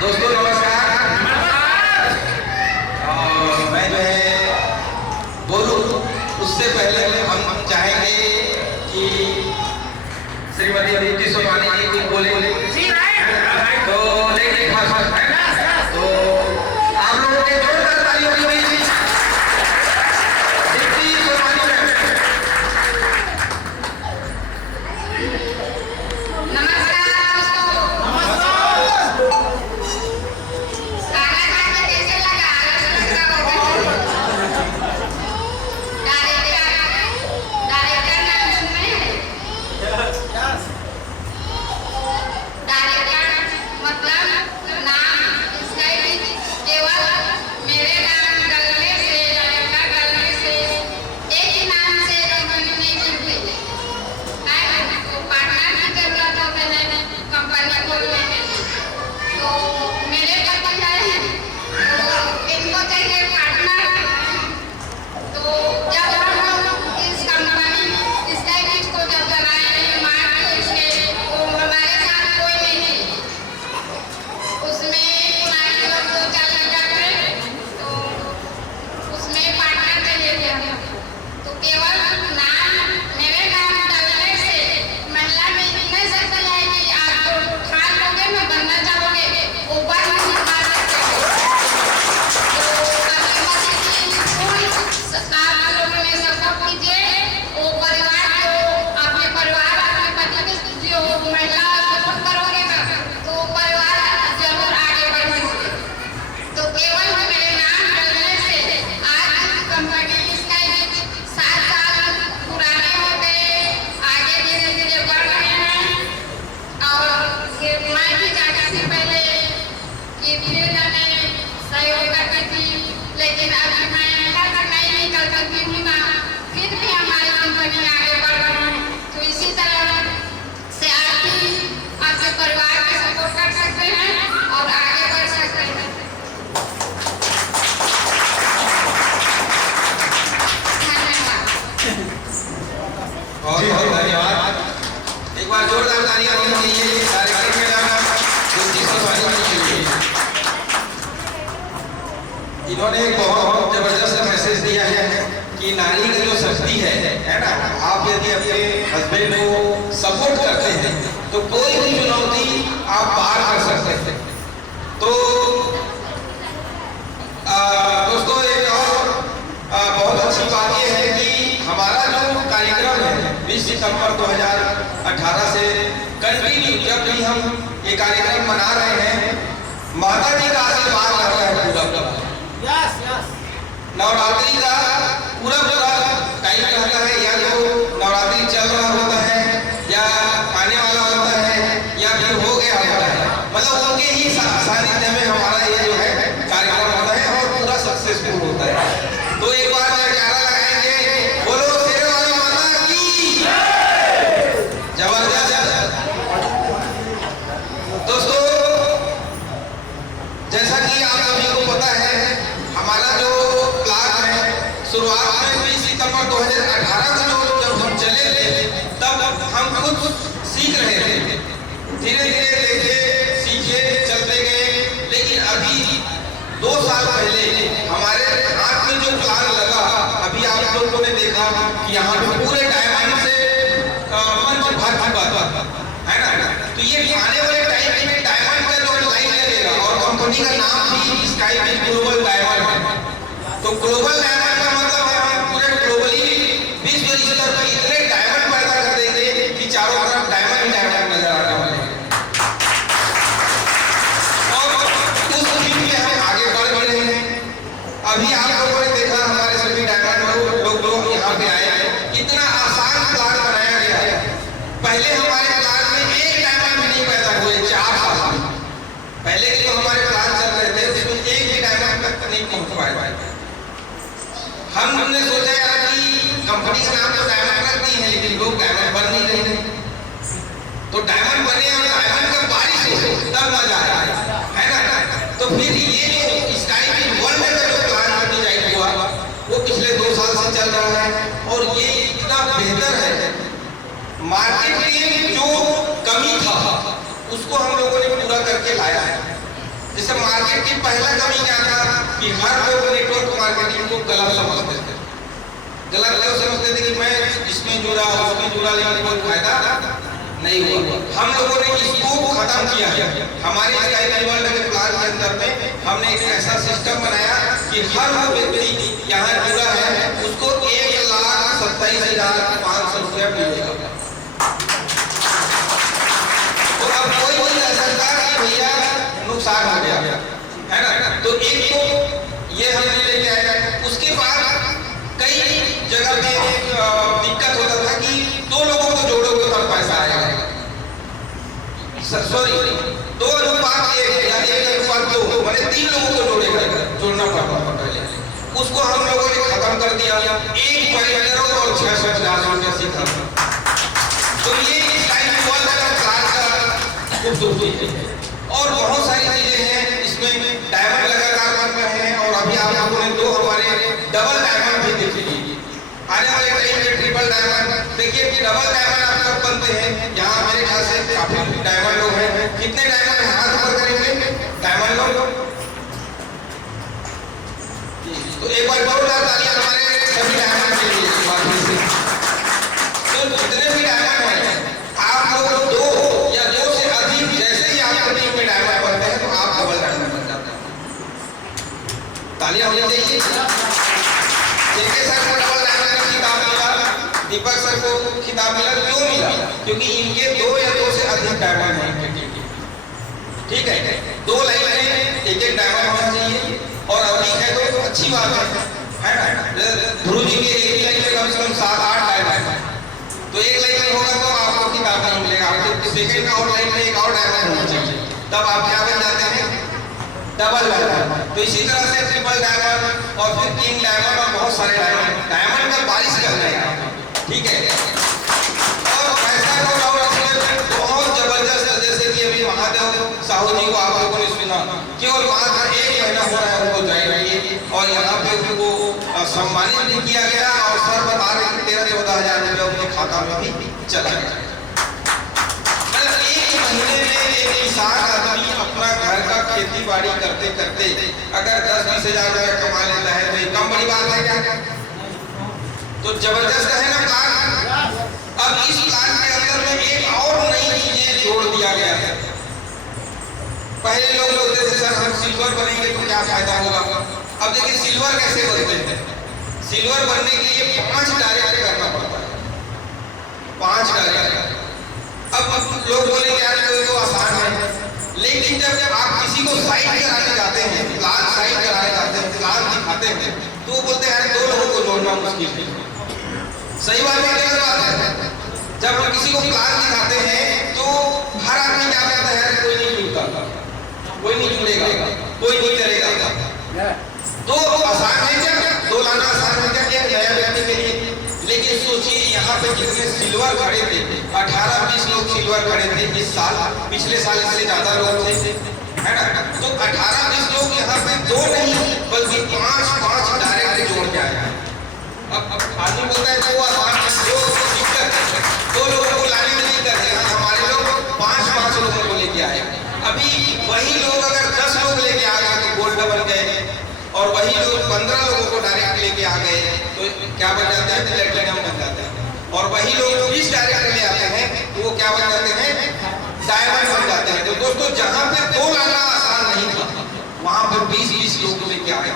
दोस्तों नमस्कार। मैं जो है बोलूं उससे पहले हम चाहेंगे कि श्रीमती अदिति सोमानी जी कुछ बोले तो लेकिन तो आप लोगों के जोरदार तालियों की अदिति सोमानी मैम। धन्यवाद। एक बार जोरदार तालियां होनी चाहिए कार्यक्रम के नाम इन्होंने एक बहुत जबरदस्त मैसेज दिया है कि नारी की जो शक्ति है ना, आप यदि अपने हस्बैंड को सपोर्ट करते हैं तो कोई भी चुनौती आप पार कर सकते हैं। तो दोस्तों एक और बहुत अच्छी बात यह है कि हमारा जो कार्यक्रम है 20 सितंबर 2018 से कंटिन्यू जब भी हम ये कार्यक्रम मना रहे हैं, माता जी का आशीर्वाद कर रहे हैं पूरा नवरात्रि का पूरा टाइम रहता है, या जो नवरात्रि चल रहा होता है या आने वाला होता है या फिर हो गया होता है, मतलब उनके ही सानिध्य में हमारा ये जो है कार्यक्रम होता है और पूरा सक्सेसफुल होता है। तो एक बार जयकारा लगाएंगे, बोलो शेरों वाली माता की जबरदस्त। दोस्तों जैसा कि आप सभी को पता है, हमारा जो प्लान है शुरुआत में 20 सितंबर 2018 को जब हम चले थे तब हम खुद सीख रहे थे, धीरे धीरे देखे सीखे चलते गए। लेकिन अभी 2 साल पहले हमारे हाथ में जो प्लान लगा, अभी आप लोगों ने देखा कि यहाँ पे पूरे डायमंड से मंच भर चुका था, है ना। तो ये आने वाले टाइम में डायमंड का जो लाइन लगेगा और कंपनी का नाम भी स्काई विज ग्लोबल डायमंड है। तो ग्लोबल डायमंड का मतलब है हम पूरे ग्लोबली विश्व स्तर पर इतने डायमंड पैदा कर देंगे कि चारों तरफ डायमंड ही डायमंड नजर आने वाले हैं। और उस दिन में हम आगे बढ़ रहे हैं। अभी आप लोगों ने देखा हमारे सभी डायमंड लोग यहाँ पे आए हैं, इतना आसान बेहतर है। मार्केट में जो कमी था उसको हम लोगों ने पूरा करके लाया है। जैसे मार्केट की पहला कमी क्या था कि हर लोग नेटवर्क मार्केटिंग को गलत समझते थे, गलत लोग समझते थे कि मैं इसमें जुड़ा उसमें जुड़ा, लेकिन कोई फायदा नहीं हुआ। हम लोगों ने इसको खत्म किया है। हमारे स्काई वर्ल्ड के प्लान के अंदर में हमने एक ऐसा सिस्टम बनाया कि हर वो व्यक्ति यहाँ जुड़ा है उसको 1,27,500 रुपया मिलेगा। तो अब कोई नहीं कह सकता कि भैया नुकसान हो गया है ना। तो एक तो ये हमने लेके आया। उसके बाद कई जगह में दिक्कत होता था कि दो लोगों को जोड़ोगे तब पैसा आएगा, सॉरी 2:1 या 1:2, मैंने 3 लोगों को जोड़ना पड़ता था पहले। उसको हम लोगों ने खत्म कर दिया। 1 पॉइंट करो और 650 रुपया सीखा। तो ये स्काई वर्ल्ड का प्लान का खूबसूरती है। और बहुत सारी चीजें हैं इसमें। डायमंड लगातार बन रहे हैं और अभी आप लोगों ने 2 हमारे डबल डायमंड भी देखे। आने वाले टाइम में ट्रिपल डायमंड देखिए कि डबल डायमंड आप सब बनते हैं। यहाँ मेरे ख्याल से काफी डायमंड लोग हैं। कितने डायमंड हाथ पर करेंगे डायमंड लोग? तो एक बार जोरदार तालियां हमारे सभी डायमंड के लिए। तो जितने भी डायमंड हैं आप लोग 2 या 2 से अधिक, जैसे ही आपके टीम में डायमंड बनते हैं तो आप डबल डायमंड बन जाते हैं। तालियां होनी चाहिए। जिनके सर को डबल डायमंड का खिताब मिला, दीपक सर को खिताब मिला, क्यों मिला? क्योंकि इनके 2 या 2 से अधिक डायमंड हैं इनके टीम के। ठीक है, 2 लाइन में 1-1 डायमंड होना चाहिए और अधिक है तो अच्छी बात है ना। ध्रुव जी के एक लाइन में कम से कम 7-8 डायमंड है, तो एक लाइन में होगा तो आपको खिताब नहीं मिलेगा। आपके सेकंड और लाइन में एक और डायमंड होना चाहिए, तब आप क्या बन जाते हैं? Double diamond. तो इसी तरह से ट्रिपल डायमंड और फिर किंग डायमंड और बहुत सारे डायमंड का बारिश कर जाएगा। ठीक है, और पैसा का बहुत जबरदस्त, जैसे कि अभी महादेव साहू जी को आप लोगों ने सुना, केवल मात्र 1 महीना हो रहा है उनको ज्वाइन किए और यहाँ पे उनको सम्मानित भी किया गया और सर बता रहे 13-14 हजार रुपये उनके खाता में भी चला गया। एक महीने में एक किसान आदमी अपना घर का खेती बाड़ी करते करते अगर 10-20 हजार रुपया कमा लेता है तो ये कम बड़ी बात है क्या? तो जबरदस्त है ना प्लान। अब इस प्लान के अंदर में एक और नई चीजें जोड़ दिया गया है। पहले लोग बोलते थे सर हम सिल्वर बनेंगे तो क्या फायदा होगा। अब देखिए सिल्वर कैसे बनते हैं। सिल्वर बनने के लिए 5 डायरेक्ट करना पड़ता है, 5 डायरेक्ट। अब लोग बोलेंगे यार तो आसान है, लेकिन जब आप किसी को साइट कराने जाते हैं, प्लान साइट कराने जाते हैं, प्लान दिखाते हैं, तो वो बोलते हैं 2 लोगों को जोड़ना मुश्किल है। सही बात है। जब हम किसी को प्लान दिखाते हैं तो हर आदमी क्या कहता है कोई नहीं जुड़ता, कोई नहीं जुड़ेगा, कोई नहीं करेगा। तो आसान है क्या? 2 लाना आसान है क्या नया व्यक्ति के लिए? लेकिन सोचिए यहाँ पे जितने सिल्वर खड़े थे, 18-20 लोग सिल्वर खड़े थे इस साल। पिछले साल इससे ज्यादा लोग थे, है ना। तो 18-20 लोग यहाँ पे 2 नहीं बल्कि 5-5 डायरेक्ट जोड़ के आए। अब आदमी बोलता है तो आसान है, 2 दिक्कत है, 2 लोगों को लाने में दिक्कत है। हमारे लोग 5-5 लोगों को लेके आए। अभी वही लोग अगर 10 लोग लेके आ गए तो गोल्ड बन गए, और वही लोग 15 लोगों को डायरेक्ट लेके आ गए तो क्या बन जाता है? प्लेटिनम बन जाता है। और वही लोग 20 डायरेक्ट ले आते हैं तो वो क्या बन जाते हैं? डायमंड बन जाते हैं। तो दोस्तों जहां पे 2 लाना आसान नहीं था वहां पर 20-20 लोग लेके आए।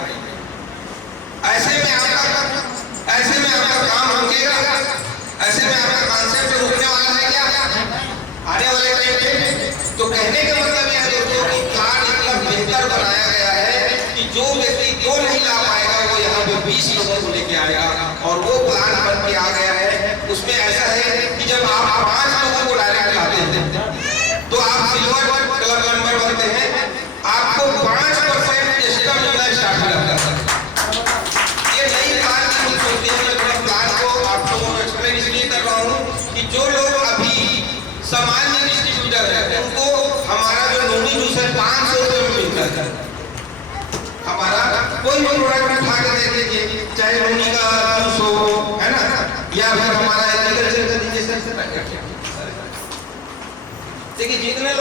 ऐसे में आपका काम रुकेगा? ऐसे में आपका कॉन्सेप्ट रुकने वाला है क्या आने वाले टाइम पे? तो कहने का मतलब यह है दोस्तों कि प्लान इतना बेहतर बनाया गया है कि जो व्यक्ति 2 नहीं ला पाएगा वो यहाँ पे 20 लोगों को लेके आएगा और वो प्लान बन के आ गया है। उसमें ऐसा है कि जब आप 5 लोगों को डायरेक्ट लाते हैं तो आप सिल्वर क्लब मेंबर बनते हैं, आपको 5% एक्स्ट्रा मिलना स्टार्ट हो जाता है। ये नई प्लान की खूबसूरती है। मैं प्लान को आप लोगों को एक्सप्लेन इसलिए कर रहा हूँ कि जो लोग अभी सामान्य डिस्ट्रीब्यूटर है उनको हमारा जो नोनी जूस है 500 रुपये में मिलता है। हमारा कोई भी प्रोडक्ट में खा के देख लीजिए, चाहे नोनी का जूस हो, है ना, या फिर हमारा एग्रीकल्चर का दीजिए सर। देखिए जितने